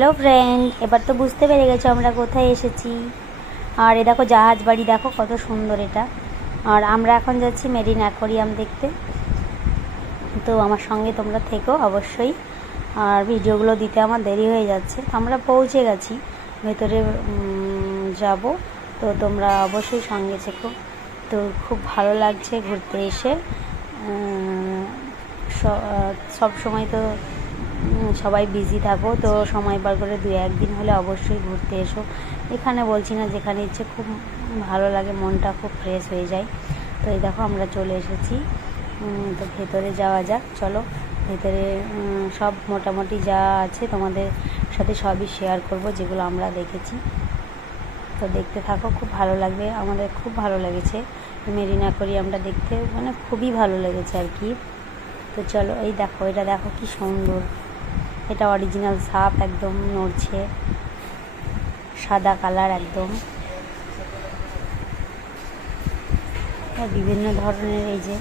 Hello friend, এবার তো বুঝতে পেরে গেছো আমরা কোথায় এসেছি। আর এ দেখো জাহাজ বাড়ি, দেখো কত সুন্দর এটা। আর আমরা এখন যাচ্ছি মেরিন অ্যাকোরিয়াম দেখতে। তো আমার সঙ্গে তোমরা থেকো অবশ্যই। আর ভিডিওগুলো দিতে আমার দেরি হয়ে যাচ্ছে। আমরা পৌঁছে গেছি, ভেতরে যাব। তো তোমরা অবশ্যই সঙ্গে থেকো। তো খুব ভালো লাগছে ঘুরতে এসে। সব সময় তো সবাই বিজি থাকো, তো সময় বার করে দু একদিন হলে অবশ্যই ঘুরতে এসো। এখানে বলছি না যেখানে ইচ্ছে খুব ভালো লাগে, মনটা খুব ফ্রেশ হয়ে যায়। তো এই দেখো আমরা চলে এসেছি। তো ভেতরে যাওয়া যাক, চলো। ভেতরে সব মোটামুটি যা আছে তোমাদের সাথে সবই শেয়ার করব, যেগুলো আমরা দেখেছি। তো দেখতে থাকো, খুব ভালো লাগবে, আমাদের খুব ভালো লেগেছে। মেরিন আমরা দেখতে মানে খুবই ভালো লেগেছে আর কি। তো চলো, এই দেখো, এটা দেখো কি সুন্দর। এটা অরিজিনাল সাপ একদম নড়ছে। সাদা কালার একদম। বিভিন্ন ধরনের এই যে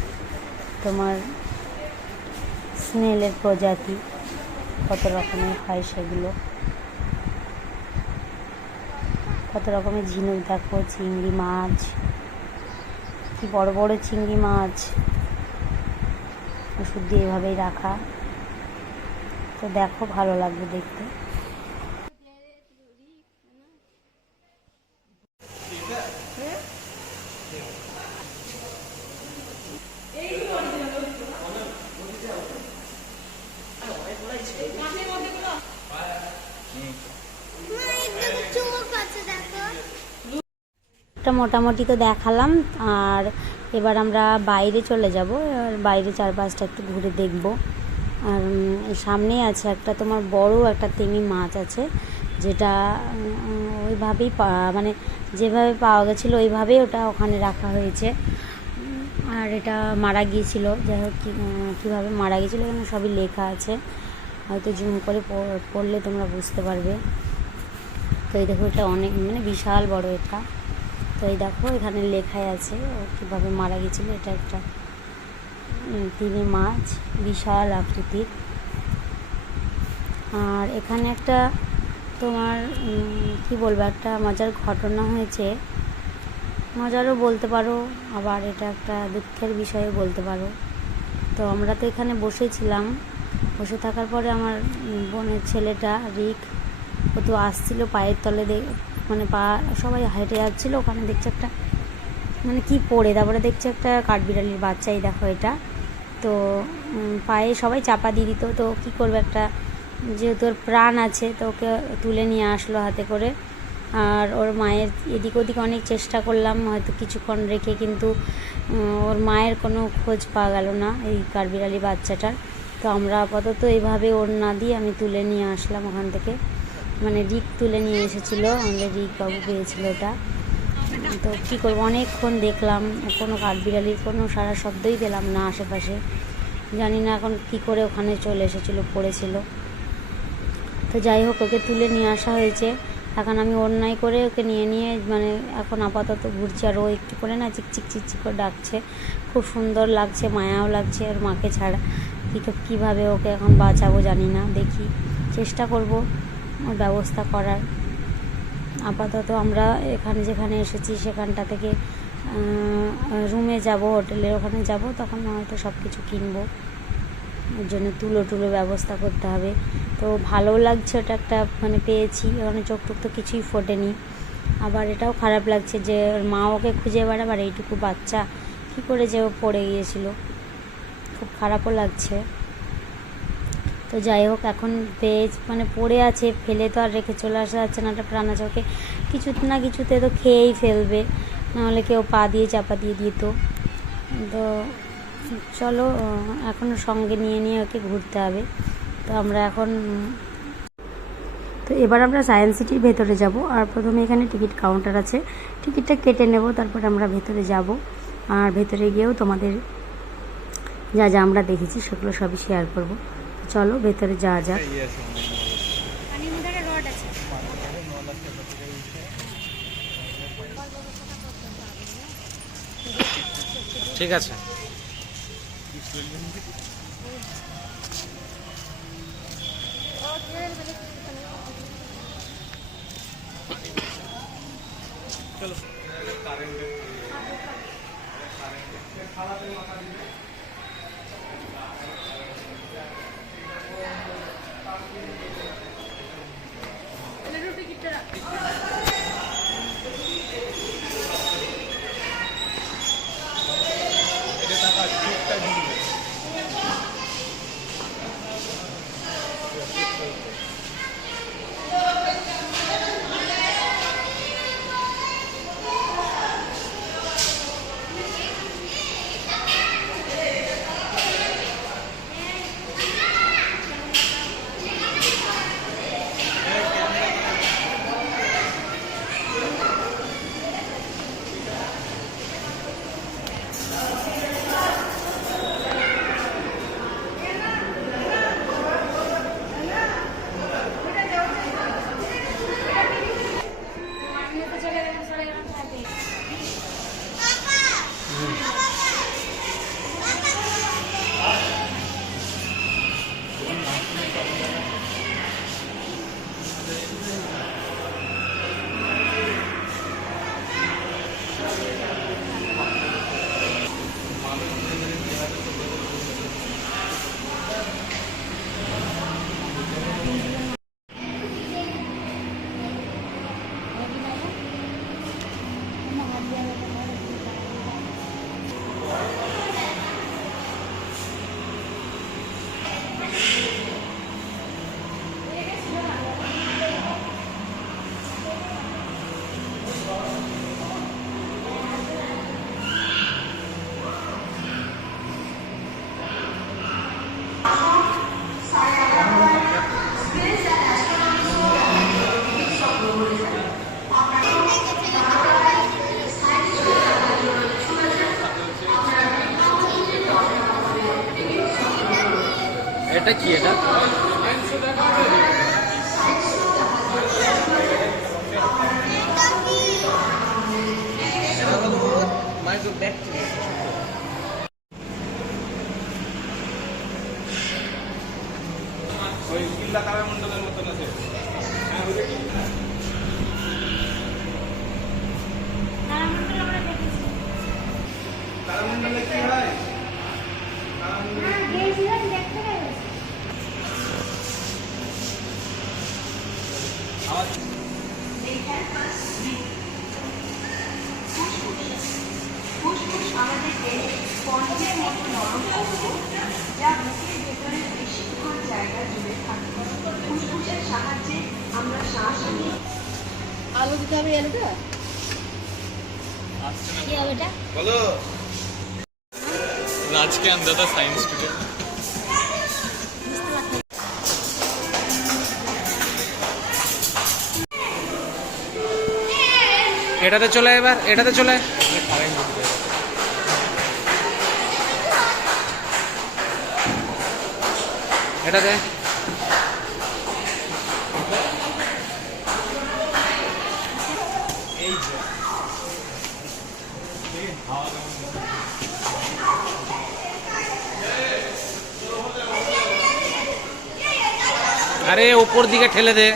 তোমার স্নেলের প্রজাতি, কত রকমের হয় সেগুলো। কত রকমের ঝিনুক দেখো, চিংড়ি মাছ, কি বড় বড় চিংড়ি মাছ। ওষুধ দিয়ে এভাবেই রাখা। তো দেখো, ভালো লাগবে দেখতে। মোটামুটি তো দেখালাম, আর এবার আমরা বাইরে চলে যাব বাইরে চারপাশটা একটু ঘুরে দেখব। আর সামনেই আছে একটা তোমার বড় একটা তিমি মাছ আছে, যেটা ওইভাবেই মানে যেভাবে পাওয়া গেছিল ওইভাবেই ওটা ওখানে রাখা হয়েছে। আর এটা মারা গিয়েছিল, যাই হোক কীভাবে মারা গিয়েছিল এখানে সবই লেখা আছে। হয়তো জুম করে পড়লে তোমরা বুঝতে পারবে। তো এই দেখো এটা অনেক মানে বিশাল বড় এটা। তো এই দেখো এখানে লেখাই আছে ও কীভাবে মারা গিয়েছিল, এটা একটা তিমি মাছ, বিশাল আকৃতির। আর এখানে একটা তোমার কি বলব, একটা মজার ঘটনা হয়েছে। মজারও বলতে পারো, আবার এটা একটা দুঃখের বিষয়ও বলতে পারো। তো আমরা তো এখানে বসেছিলাম। বসে থাকার পরে আমার বোনের ছেলেটা, রিক, ও তো আসছিল পায়ের তলে মানে পা, সবাই হেঁটে যাচ্ছিল। ওখানে দেখছে একটা মানে কি পড়ে, তারপরে দেখছে একটা কাঠবিড়ালির বাচ্চাই দেখো এটা। তো পায়ে সবাই চাপা দিয়ে দিত। তো কি করবে, একটা যেহেতু ওর প্রাণ আছে, তো ওকে তুলে নিয়ে আসলো হাতে করে। আর ওর মায়ের এদিক ওদিক অনেক চেষ্টা করলাম, হয়তো কিছুক্ষণ রেখে, কিন্তু ওর মায়ের কোনো খোঁজ পাওয়া গেল না এই কাঠবিড়ালি বাচ্চাটার। তো আমরা আপাতত এইভাবে ওর না দিয়ে আমি তুলে নিয়ে আসলাম ওখান থেকে। মানে রিক তুলে নিয়ে এসেছিল, আমাদের রিক বাবু পেয়েছিল ওটা। তো কী করব? অনেকক্ষণ দেখলাম, কোনো কাঠবিড়ালির কোনো সারা শব্দই পেলাম না আশেপাশে। জানি না এখন কী করে ওখানে চলে এসেছিল, পড়েছিল। তো যাই হোক, ওকে তুলে নিয়ে আসা হয়েছে। এখন আমি অন্যায় করে ওকে নিয়ে নিয়ে মানে এখন আপাতত ঘুরছি, আর ও একটু করে না চিকচিক চিকচিক করে ডাকছে। খুব সুন্দর লাগছে, মায়াও লাগছে ওর মাকে ছাড়া। কী কীভাবে ওকে এখন বাঁচাবো জানি না, দেখি। চেষ্টা করব ওর ব্যবস্থা করার। আপাতত আমরা এখানে যেখানে এসেছি, সেখানটা থেকে রুমে যাব হোটেলের ওখানে যাব, তখন হয়তো সব কিছু কিনবো। ওর জন্য তুলো টুলো ব্যবস্থা করতে হবে। তো ভালো লাগছে, ওটা একটা মানে পেয়েছি। ওখানে চোখ টুক তো কিছুই ফোটেনি। আবার এটাও খারাপ লাগছে যে, ওর মা ওকে খুঁজে বেড়াবার, এইটুকু বাচ্চা। কী করে যে ও পড়ে গিয়েছিল। খুব খারাপও লাগছে। তো যাই হোক, এখন পেয়ে মানে পড়ে আছে, ফেলে তো আর রেখে চলে আসা যাচ্ছে না। একটা প্রাণ ওকে কিছু না কিছুতে তো খেয়েই ফেলবে নাহলে কেউ পা দিয়ে চাপা দিয়ে দিত। তো চলো, এখন সঙ্গে নিয়ে নিয়ে ওকে ঘুরতে হবে। তো আমরা এখন, তো এবার আমরা সায়েন্স সিটির ভেতরে যাব। আর প্রথমে এখানে টিকিট কাউন্টার আছে। টিকিটটা কেটে নেব, তারপর আমরা ভেতরে যাব। আর ভেতরে গিয়েও তোমাদের যা যা আমরা দেখেছি, সেগুলো সবই শেয়ার করব। চলো ভেতরে যাওয়া যাক। ঠিক আছে। এটা কি এটা? ওই কিল্লা কাবে Mondal philosophy and the other science today. এটাতে চলে এবার এটাতে চলে এটাতে আরে ওপর দিকে ঠেলে দে।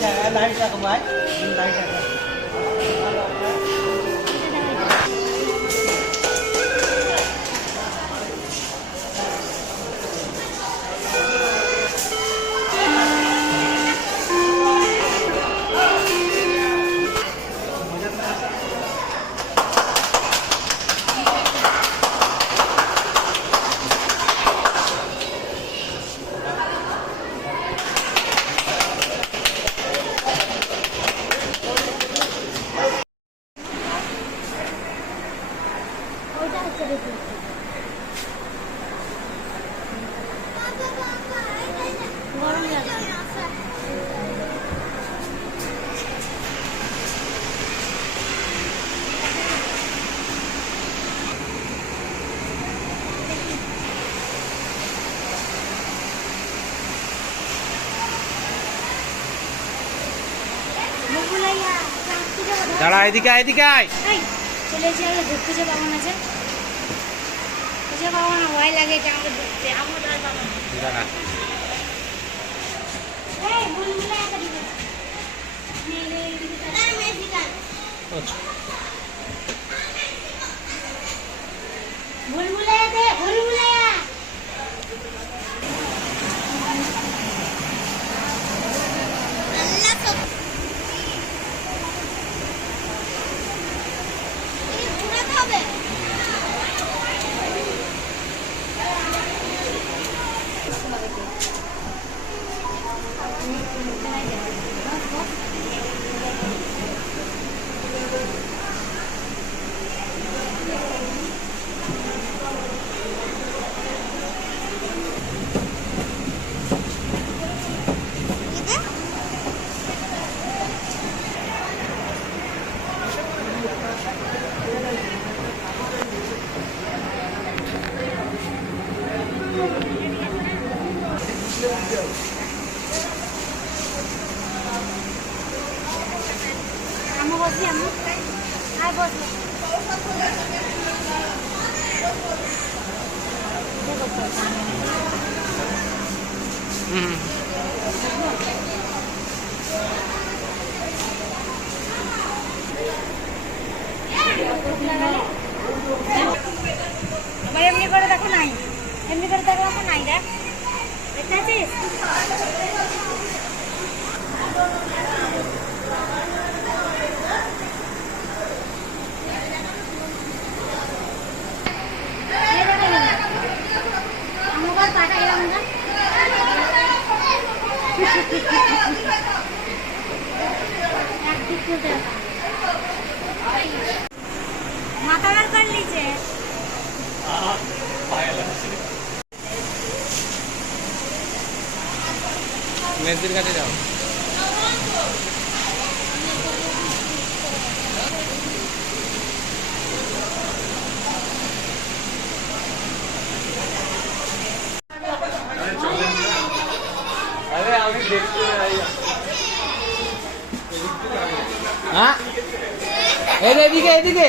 लाइट लाइट का कमाए लाइट का দাঁড়া এদিকে এদিকে আয়। চলে এসে দুধ পুজো পাবো না যে না ভয় লাগে এটা আমাকে দেখতে আমার আর পাবো না বুলবুলা একটা দিবে মেরে দিকে তার মেজিকাল বুলবুলা Mm. মাথা বার করে নিচে মেসির কাছে যাও। হ্যাঁ? এদিকে এদিকে।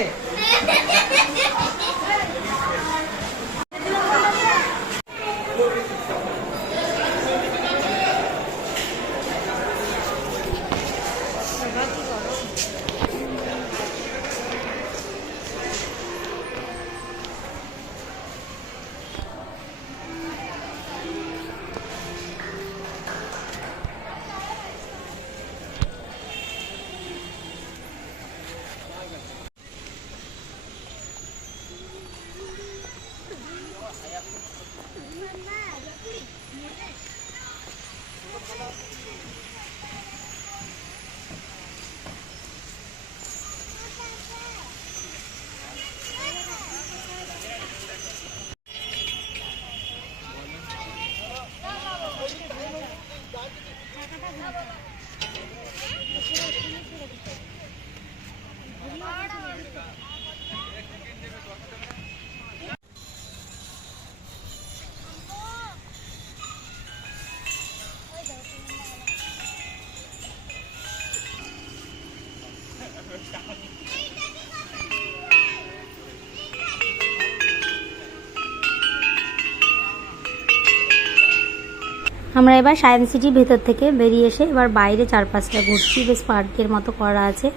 আমরা এবার সায়েন্স সিটির ভেতর থেকে বেরিয়ে এসে এবার বাইরে চারপাশটা ঘুরছি। বেশ পার্কের মতো করা আছে।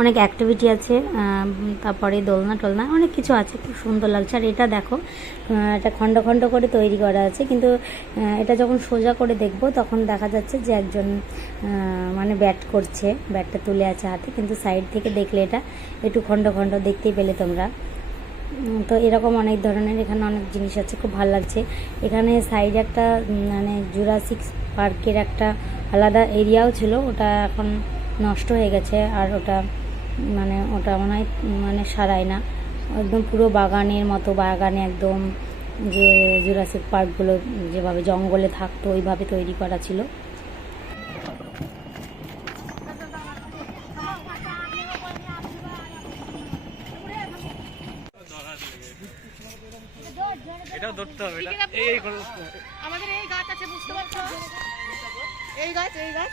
অনেক অ্যাক্টিভিটি আছে তারপরে দোলনা টোলনা, অনেক কিছু আছে, খুব সুন্দর লাগছে। আর এটা দেখো এটা খণ্ড খণ্ড করে তৈরি করা আছে, কিন্তু এটা যখন সোজা করে দেখব, তখন দেখা যাচ্ছে যে একজন মানে ব্যাট করছে, ব্যাটটা তুলে আছে হাতে, কিন্তু সাইড থেকে দেখলে এটা একটু খণ্ড খণ্ড, দেখতেই পেলে তোমরা। তো এরকম অনেক ধরনের এখানে অনেক জিনিস আছে, খুব ভালো লাগছে। এখানে সাইডে একটা মানে জুরাসিক পার্কের একটা আলাদা এরিয়াও ছিল, ওটা এখন নষ্ট হয়ে গেছে আর ওটা মানে ওটা মনে হয় মানে সারায় না। একদম পুরো বাগানের মতো বাগানে একদম যে জুরাসিক পার্কগুলো যেভাবে জঙ্গলে থাকতো ওইভাবে তৈরি করা ছিল। এটাও ধরতে হবে এই। আমাদের এই গাছ আছে বুঝতে পারছ? এই গাছ এই গাছ।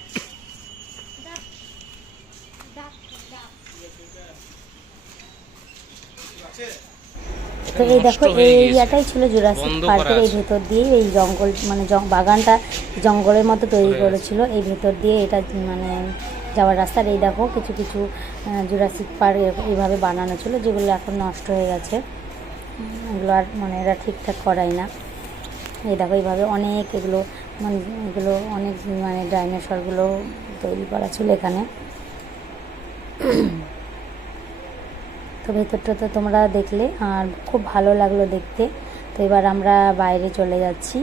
তো এই দেখো এই এরিয়াটাই ছিল জুরাসিক পার্কের এই ভেতর দিয়ে এই জঙ্গল মানে জং- বাগানটা জঙ্গলের মতো তৈরি করেছিল। এই ভেতর দিয়ে এটা মানে যাওয়ার রাস্তার এই দেখো কিছু কিছু জুরাসিক পার্ক এইভাবে বানানো ছিল যেগুলো এখন নষ্ট হয়ে গেছে। এগুলো আর মানে এরা ঠিকঠাক করায় না। এই দেখো এইভাবে অনেক এগুলো মানে এগুলো অনেক মানে ডাইনোসরগুলো তৈরি করা ছিল এখানে। তো ভেতরটা তো তোমরা দেখলে, আর খুব ভালো লাগল দেখতে। তো এবার আমরা বাইরে চলে যাচ্ছি।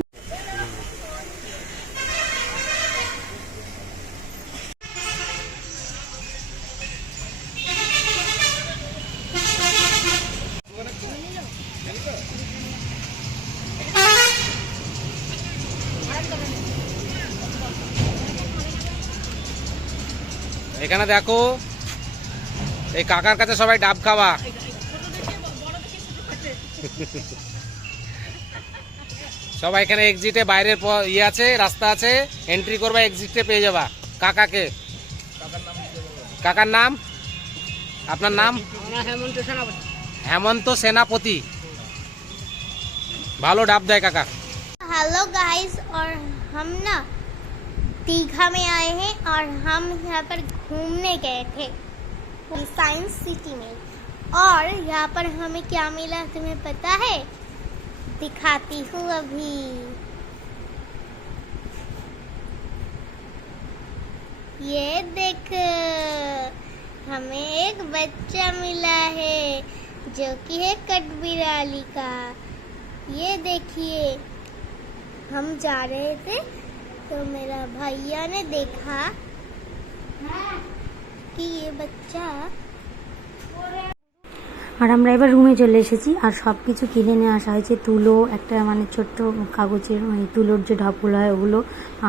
এখানে দেখো এই কাকার কাছে সবাই ডাব খাওয়া সবাই এখানে এক্সিটে বাইরের প- ইয়ে আছে রাস্তা আছে এন্ট্রি করবা এক্সিটে পেয়ে যাবা কাকাকে কাকার নাম আপনার নাম হেমন্ত সেনাপতি ভালো ডাব দেয় কাকা हेलो गाइस और हम ना दीघा में आए हैं और हम यहाँ पर घूमने गए थे साइंस सिटी में। और यहाँ पर हमें क्या मिला तुम्हें पता है? दिखाती हूँ अभी। ये देख, हमें एक बच्चा मिला है, जो कि है कटबिराली का। ये देखिए, हम जा रहे थे तो मेरा भैया ने देखा। कि ये बच्चा আর আমরা এবার রুমে চলে এসেছি আর সব কিছু কিনে নিয়ে আসা হয়েছে তুলো একটা মানে ছোট্ট কাগজের মানে তুলোর যে ঢপগুলো হয় ওগুলো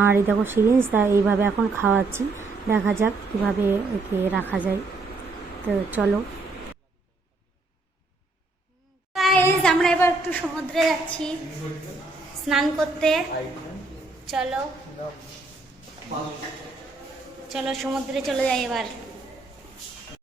আর এই দেখো সিরিঞ্জ তা এইভাবে এখন খাওয়াচ্ছি দেখা যাক কীভাবে একে রাখা যায় তো চলো গাইস আমরা এবার একটু সমুদ্রে যাচ্ছি স্নান করতে চলো চলো সমুদ্রে চলে যাই এবার